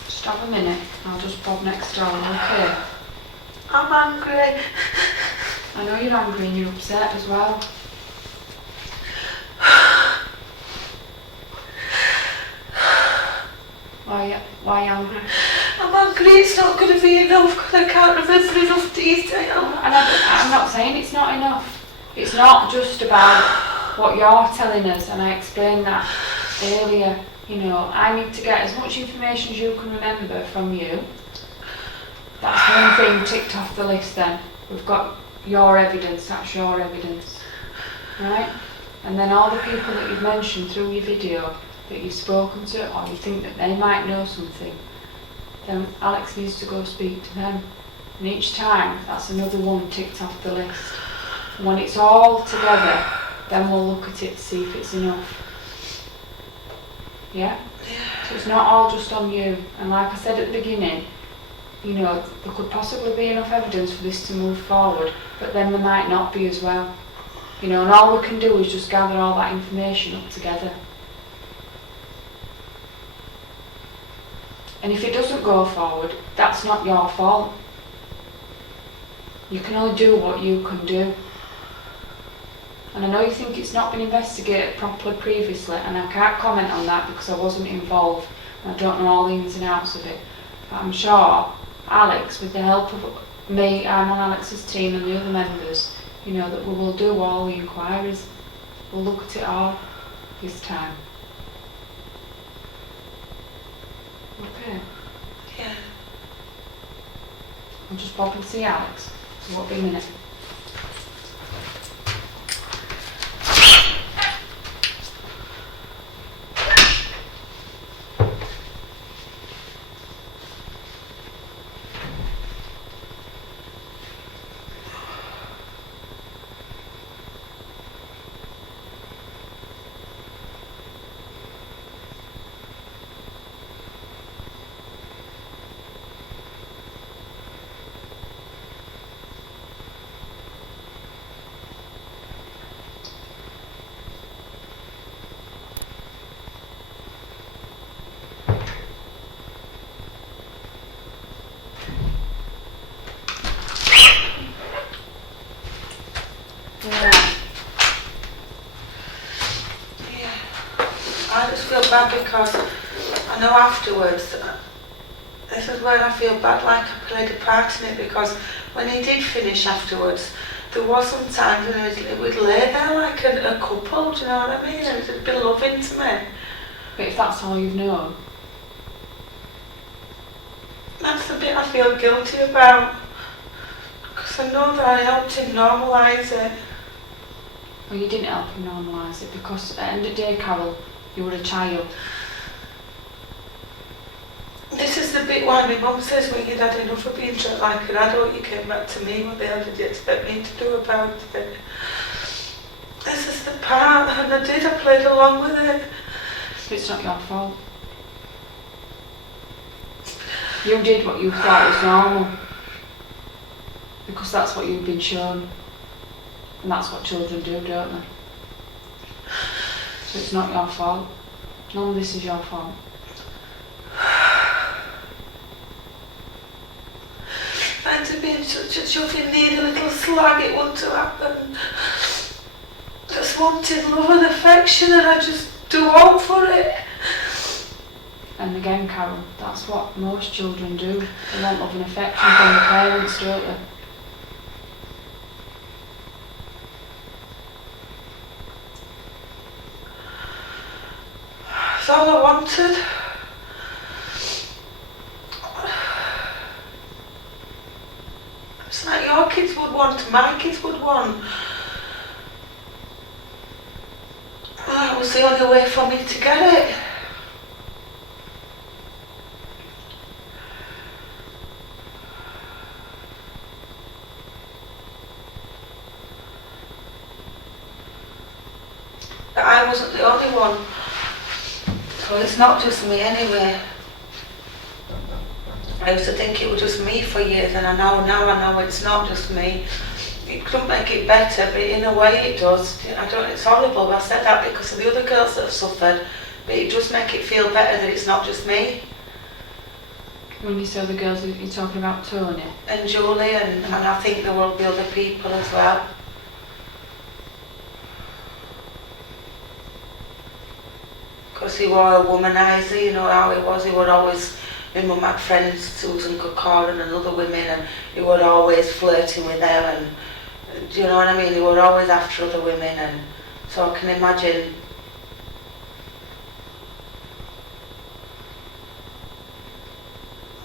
Just have a minute, I'll just bob next door, okay? I'm angry. I know you're angry and you're upset as well. Why angry? I'm angry, it's not going to be enough because I can't remember enough detail. And I'm not saying it's not enough. It's not just about what you're telling us, and I explained that earlier. You know, I need to get as much information as you can remember from you. That's one thing ticked off the list then. We've got your evidence, that's your evidence. Right? And then all the people that you've mentioned through your video that you've spoken to, or you think that they might know something, then Alex needs to go speak to them. And each time, that's another one ticked off the list. And when it's all together, then we'll look at it to see if it's enough. Yeah? So it's not all just on you. And like I said at the beginning, you know, there could possibly be enough evidence for this to move forward, but then there might not be as well. You know, and all we can do is just gather all that information up together. And if it doesn't go forward, that's not your fault. You can only do what you can do. And I know you think it's not been investigated properly previously, and I can't comment on that because I wasn't involved and I don't know all the ins and outs of it. But I'm sure Alex, with the help of me, I'm on Alex's team and the other members, you know, that we will do all the inquiries. We'll look at it all this time. Okay. Yeah. I'll just pop and see Alex. So won't be a minute. I just feel bad because I know afterwards, this is where I feel bad, like I played a part in it, because when he did finish afterwards, there was some times when he would lay there like a couple, do you know what I mean? And it would be loving to me. But if that's all you've known, that's the bit I feel guilty about, because I know that I helped him normalise it. well, you didn't help him normalise it, because at the end of the day, Carol, you were a child. This is the bit bit why my mum says when you'd had enough of being treated like an adult, you came back to me. What the hell did you expect me to do about it? This is the part, and I did, I played along with it. But it's not your fault. You did what you thought was normal. Because that's what you've been shown. And that's what children do, don't they? So it's not your fault. None of this is your fault. And to be in such a chuffing need a little slag, it wouldn't have happened. Just wanted love and affection, and I just do all for it. And again, Carol, that's what most children do. They want love and affection from the parents, don't they? That's all I wanted. It's like your kids would want, my kids would want. That was the only way for me to get it. But I wasn't the only one. So it's not just me anyway. I used to think it was just me for years, and now I know it's not just me. It couldn't make it better, but in a way it does. It's horrible, but I said that because of the other girls that have suffered, but it does make it feel better that it's not just me. When you say the girls, you're talking about Tony? And Julie, and I think there will be other people as well. Because he was a womanizer, you know how he was. He would always, my mum had friends, Susan Corcoran and other women, and he would always flirting with them, and do you know what I mean? He was always after other women, and so I can imagine.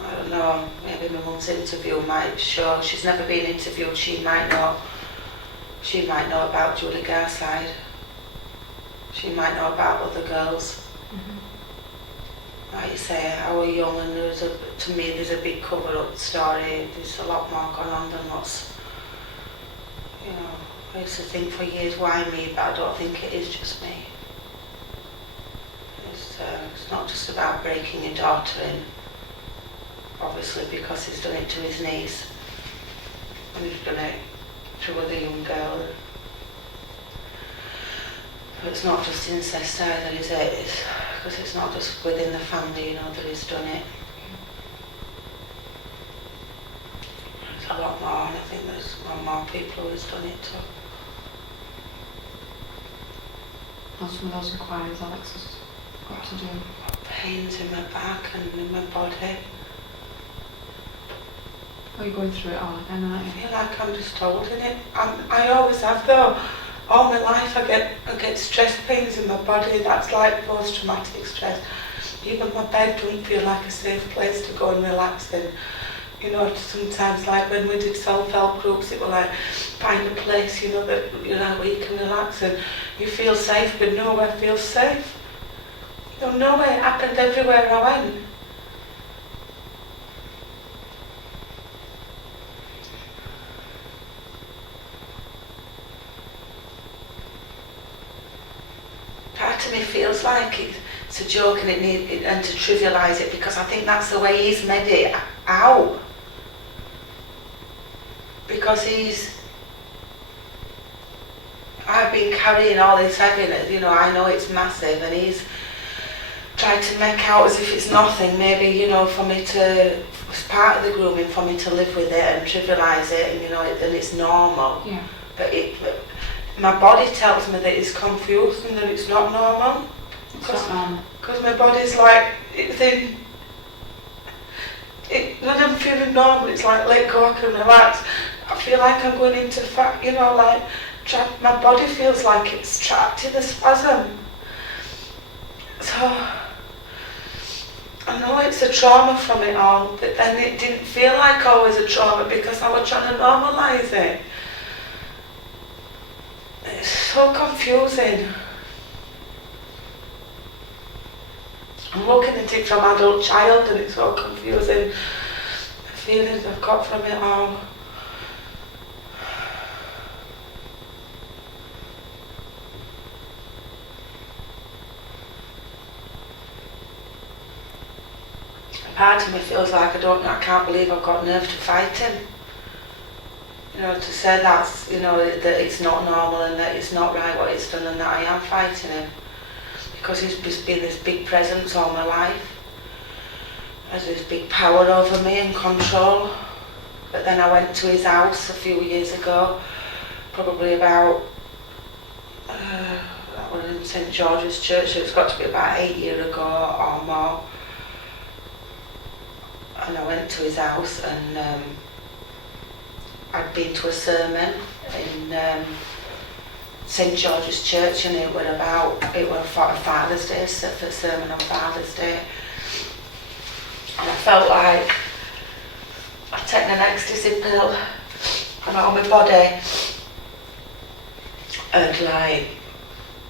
I don't know, maybe my mum's interview might show. She's never been interviewed. She might know about Julie Garside. She might know about other girls. Like you say, I was young, and to me there's a big cover-up story. There's a lot more going on than what's, you know, I used to think for years, why me, but I don't think it is just me. It's not just about breaking your daughter in, obviously, because he's done it to his niece, and he's done it to other young girls. But it's not just incest either, is it? Because it's not just within the family, you know, that he's done it. There's a lot more, and I think there's more people who's done it too. What's some of those inquiries Alex has got to do? Pains in my back and in my body. Are you going through it all again, aren't I you? feel like I'm just holding it. I always have though. All my life I get stress pains in my body. That's like post-traumatic stress. Even my bed don't feel like a safe place to go and relax in. You know, sometimes like when we did self-help groups, it was like find a place, you know, that where you can relax and you feel safe, but nowhere feels safe. You know, nowhere. It happened everywhere I went. Part of me feels like it's a joke and and to trivialise it, because I think that's the way he's made it out. Because I've been carrying all this heaviness, you know, I know it's massive, and he's tried to make out as if it's nothing, maybe, you know, for me to, as part of the grooming, for me to live with it and trivialise it, and you know, and it's normal. Yeah. But my body tells me that it's confused and that it's not normal. It's not normal. Because my body's like, when I'm feeling normal, it's like let go, I can relax. I feel like I'm going into fat, you know, like my body feels like it's trapped in a spasm. So I know it's a trauma from it all, but then it didn't feel like always a trauma because I was trying to normalise it. It's so confusing. I'm looking at it from adult child and it's so confusing, the feelings I've got from it all. Part of me feels like I can't believe I've got nerve to fight him. You know, to say that's, you know, that it's not normal and that it's not right what he's done and that I am fighting him. Because he's just been this big presence all my life. Has this big power over me and control. But then I went to his house a few years ago, probably about, that was in St George's Church, so it's got to be about 8 years ago or more. And I went to his house and I'd been to a sermon in St George's Church and it was for Father's Day, for a sermon on Father's Day. And I felt like I'd taken an ecstasy pill and all my body had like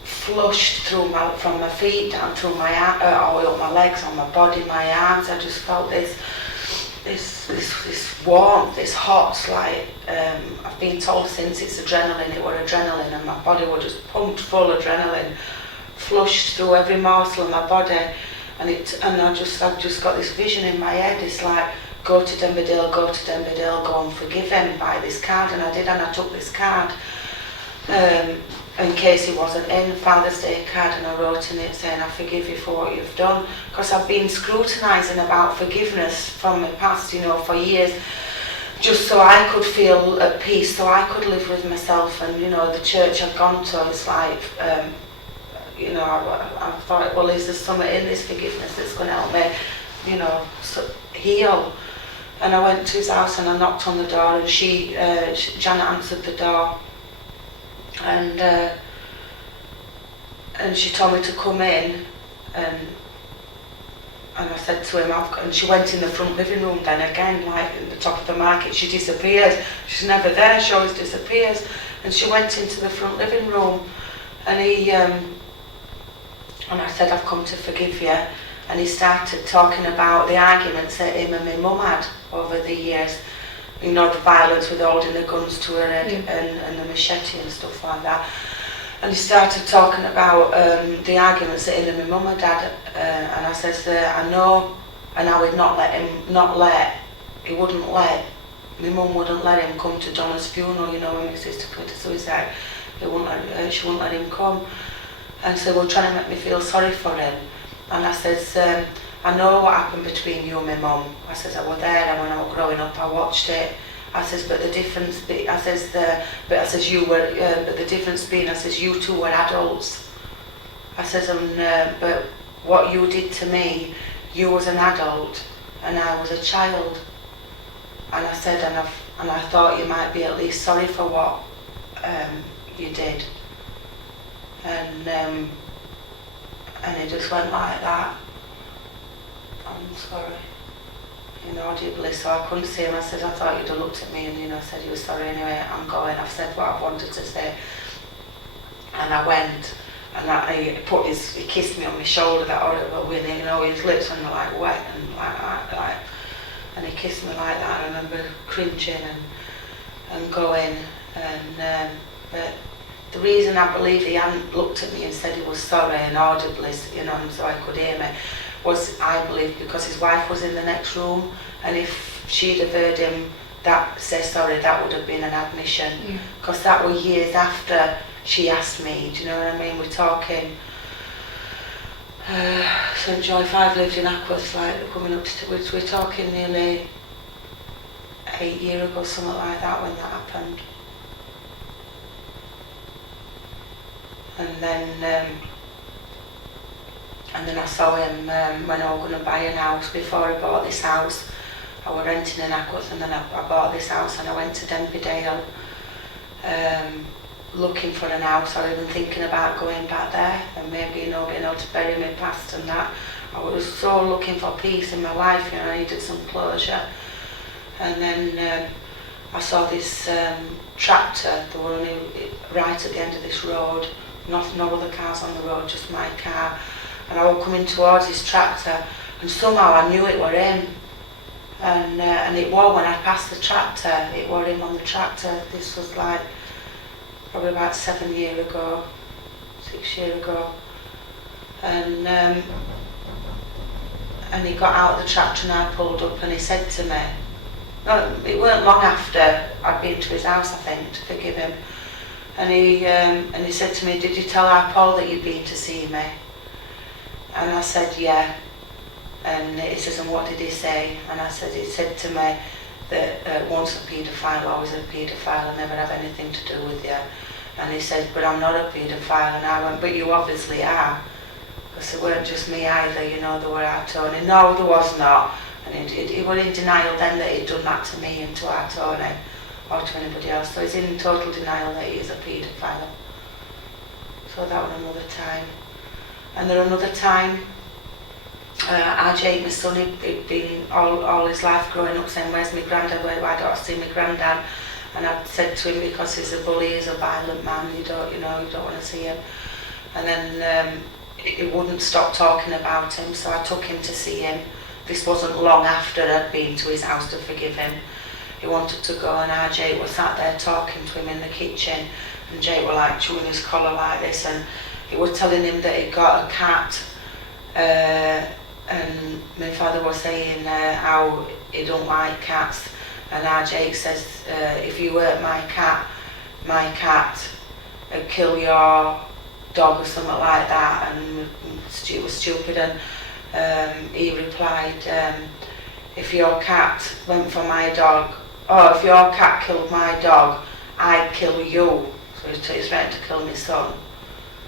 flushed through from my feet down through my all up my legs, on my body, my arms. I just felt this warmth, this hot, like I've been told since it's adrenaline, it was adrenaline, and my body was just pumped full of adrenaline, flushed through every morsel of my body, and I've just got this vision in my head. It's like, go to Denberdale, go and forgive him, buy this card, and I did, and I took this card. In case he wasn't in, Father's Day card, and I wrote in it saying I forgive you for what you've done, because I've been scrutinising about forgiveness from my past, you know, for years, just so I could feel at peace, so I could live with myself. And you know, the church I've gone to is like, you know, I thought, well, is there something in this forgiveness that's going to help me, you know, heal? And I went to his house and I knocked on the door, and Janet answered the door. And she told me to come in, and I said to him, and she went in the front living room then again, like at the top of the market. She disappears, she's never there, she always disappears. And she went into the front living room, and and I said, I've come to forgive you. And he started talking about the arguments that him and my mum had over the years. You know, the violence with holding the guns to her head, and the machete and stuff like that. And he started talking about the arguments that him and my mum had had, and I says, I know, and I would he wouldn't let, my mum wouldn't let him come to Donna's funeral, you know, when my sister committed suicide. She wouldn't let him come. And so we're trying to make me feel sorry for him. And I says, I know what happened between you and my mum. I says, I was there, and when I was growing up, I watched it. I says, but the difference, I says, you were, but the difference being, I says, you two were adults. I says, but what you did to me, you was an adult, and I was a child. And I said, and I thought you might be at least sorry for what you did. And he just went like that. I'm sorry, inaudibly, so I couldn't see him. I said, I thought you'd have looked at me and, you know, said you were sorry anyway, I'm going, I've said what I wanted to say. And I went, and he kissed me on my shoulder, that horrible way, you know, his lips were like wet and like, and he kissed me like that. I remember cringing and going, and but the reason I believe he hadn't looked at me and said he was sorry and audibly, you know, and so I could hear me, was, I believe, because his wife was in the next room, and if she'd have heard him say sorry, that would have been an admission, because that was years after she asked me, do you know what I mean? We're talking, St Joy, if I've lived in Ackworth, like coming up to, we're talking nearly 8 years ago, something like that, when that happened. And then I saw him when I was going to buy an house. Before I bought this house, I was renting in Ackworth, and then I bought this house, and I went to Denberdale looking for an house, or even thinking about going back there and maybe, you know, being able to bury my past and that. I was so looking for peace in my life, you know, I needed some closure. And then I saw this tractor, the one right at the end of this road, no other cars on the road, just my car. and I was coming towards his tractor, and somehow I knew it were him. And it was when I passed the tractor, it were him on the tractor. This was like probably about 7 years ago, 6 years ago. And he got out of the tractor and I pulled up and he said to me, no, it weren't long after I'd been to his house, I think, to forgive him. And he said to me, did you tell our Paul that you'd been to see me? And I said, yeah. And he says, and what did he say? And I said, he said to me that once a paedophile, always a paedophile, I never have anything to do with you. And he said, but I'm not a paedophile. And I went, but you obviously are. Because it weren't just me either, you know, there were our Tony. No, there was not. And he was in denial then that he'd done that to me and to our Tony, or to anybody else. So he's in total denial that he is a paedophile. So that was another time. And then another time, our Jake, my son, he'd been all his life growing up saying, where's my granddad, why don't I see my granddad? And I said to him, because he's a bully, he's a violent man, you don't want to see him. And then he wouldn't stop talking about him, so I took him to see him. This wasn't long after I'd been to his house to forgive him. He wanted to go, and our Jake was sat there talking to him in the kitchen, and Jake was like chewing his collar like this, and he was telling him that he'd got a cat, and my father was saying how he don't like cats, and our Jake says, if you hurt my cat would kill your dog or something like that. And it was stupid. And he replied, if your cat went for my dog, or if your cat killed my dog, I'd kill you. So he's trying to kill my son.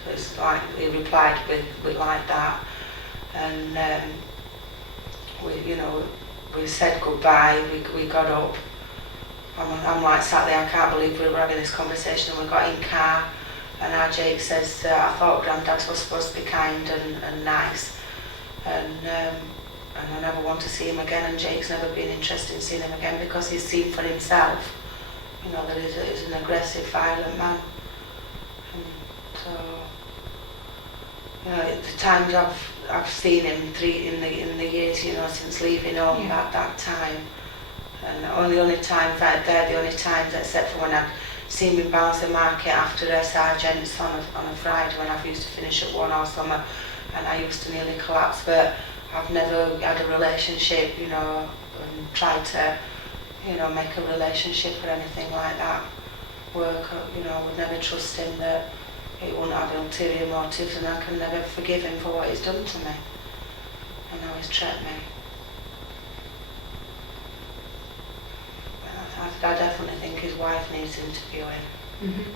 So it's like he replied with like that. And we said goodbye. We got up. I'm like sat there, I can't believe we were having this conversation, and we got in car, and our Jake says, I thought Grandad was supposed to be kind and nice, and I never want to see him again, and Jake's never been interested in seeing him again because he's seen for himself, that he's an aggressive, violent man. And so, the times I've seen him in the years, since leaving home, that time. And the only times except for when I'd seen him bounce the market after a sergeant's on a Friday when I used to finish at 1 all summer, and I used to nearly collapse, but I've never had a relationship, and tried to, make a relationship or anything like that work. I would never trust him that he wouldn't have ulterior motives, and I can never forgive him for what he's done to me and how he's treated me. I definitely think his wife needs interviewing. Mm-hmm.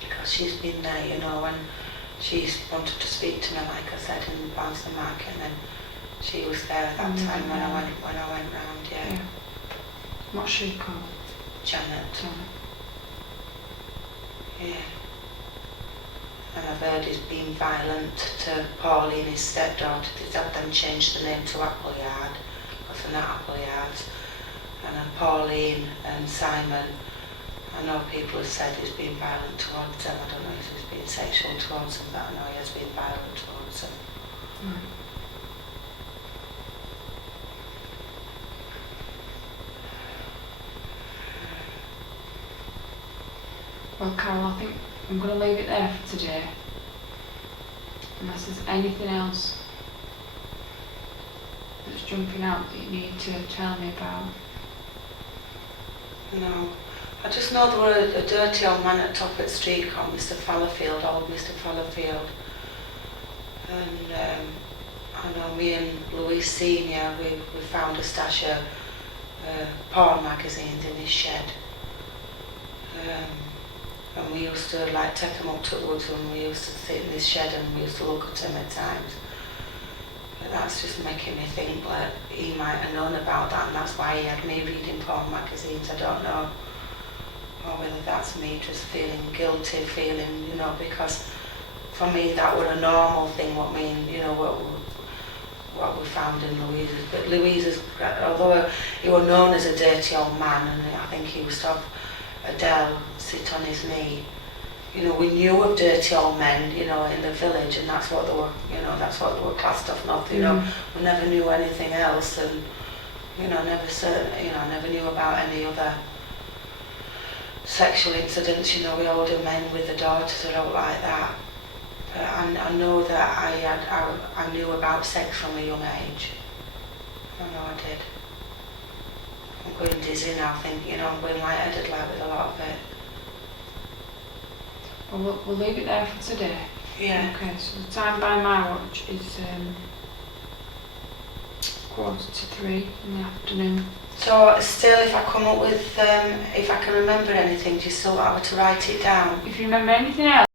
Because she's been there, when she's wanted to speak to me, like I said, in Barnsley Market, and then she was there at that time when I went round, yeah. What's she called? Janet. Yeah. And I've heard he's been violent to Pauline, his stepdaughter. He's had them change the name to Appleyard, because they're not Appleyards. And then Pauline and Simon, I know people have said he's been violent towards them. I don't know if he's been sexual towards them, but I know he has been violent towards them. Mm. Well, Carol, I think I'm going to leave it there for today. Unless there's anything else that's jumping out that you need to tell me about. No. I just know there were a dirty old man at top of the street called Mr. Fallowfield, old Mr. Fallowfield. And I know me and Louise Senior, we found a stash of porn magazines in his shed. And we used to take them up to the woods, and we used to sit in this shed and we used to look at them at times. But that's just making me think that he might have known about that, and that's why he had me reading porn magazines. I don't know. Or whether that's me just feeling guilty, because for me that was a normal thing, what we found in Louise's. But Louise's, although he was known as a dirty old man, and I think he used to have Adele sit on his knee, you know, we knew of dirty old men, you know, in the village, and that's what they were, you know, that's what they were classed off north, you know. We never knew anything else, and, you know, never knew about any other sexual incidents, you know, with older men with the daughters or out like that. But I know that I knew about sex from a young age. I know I did. I'm going dizzy now, I think, you know, I'm going lightheaded like with a lot of it. Well, we'll leave it there for today. Yeah. Okay, so the time by my watch is 2:45 in the afternoon. So still, if I come up with, if I can remember anything, do you still want me to write it down? If you remember anything else,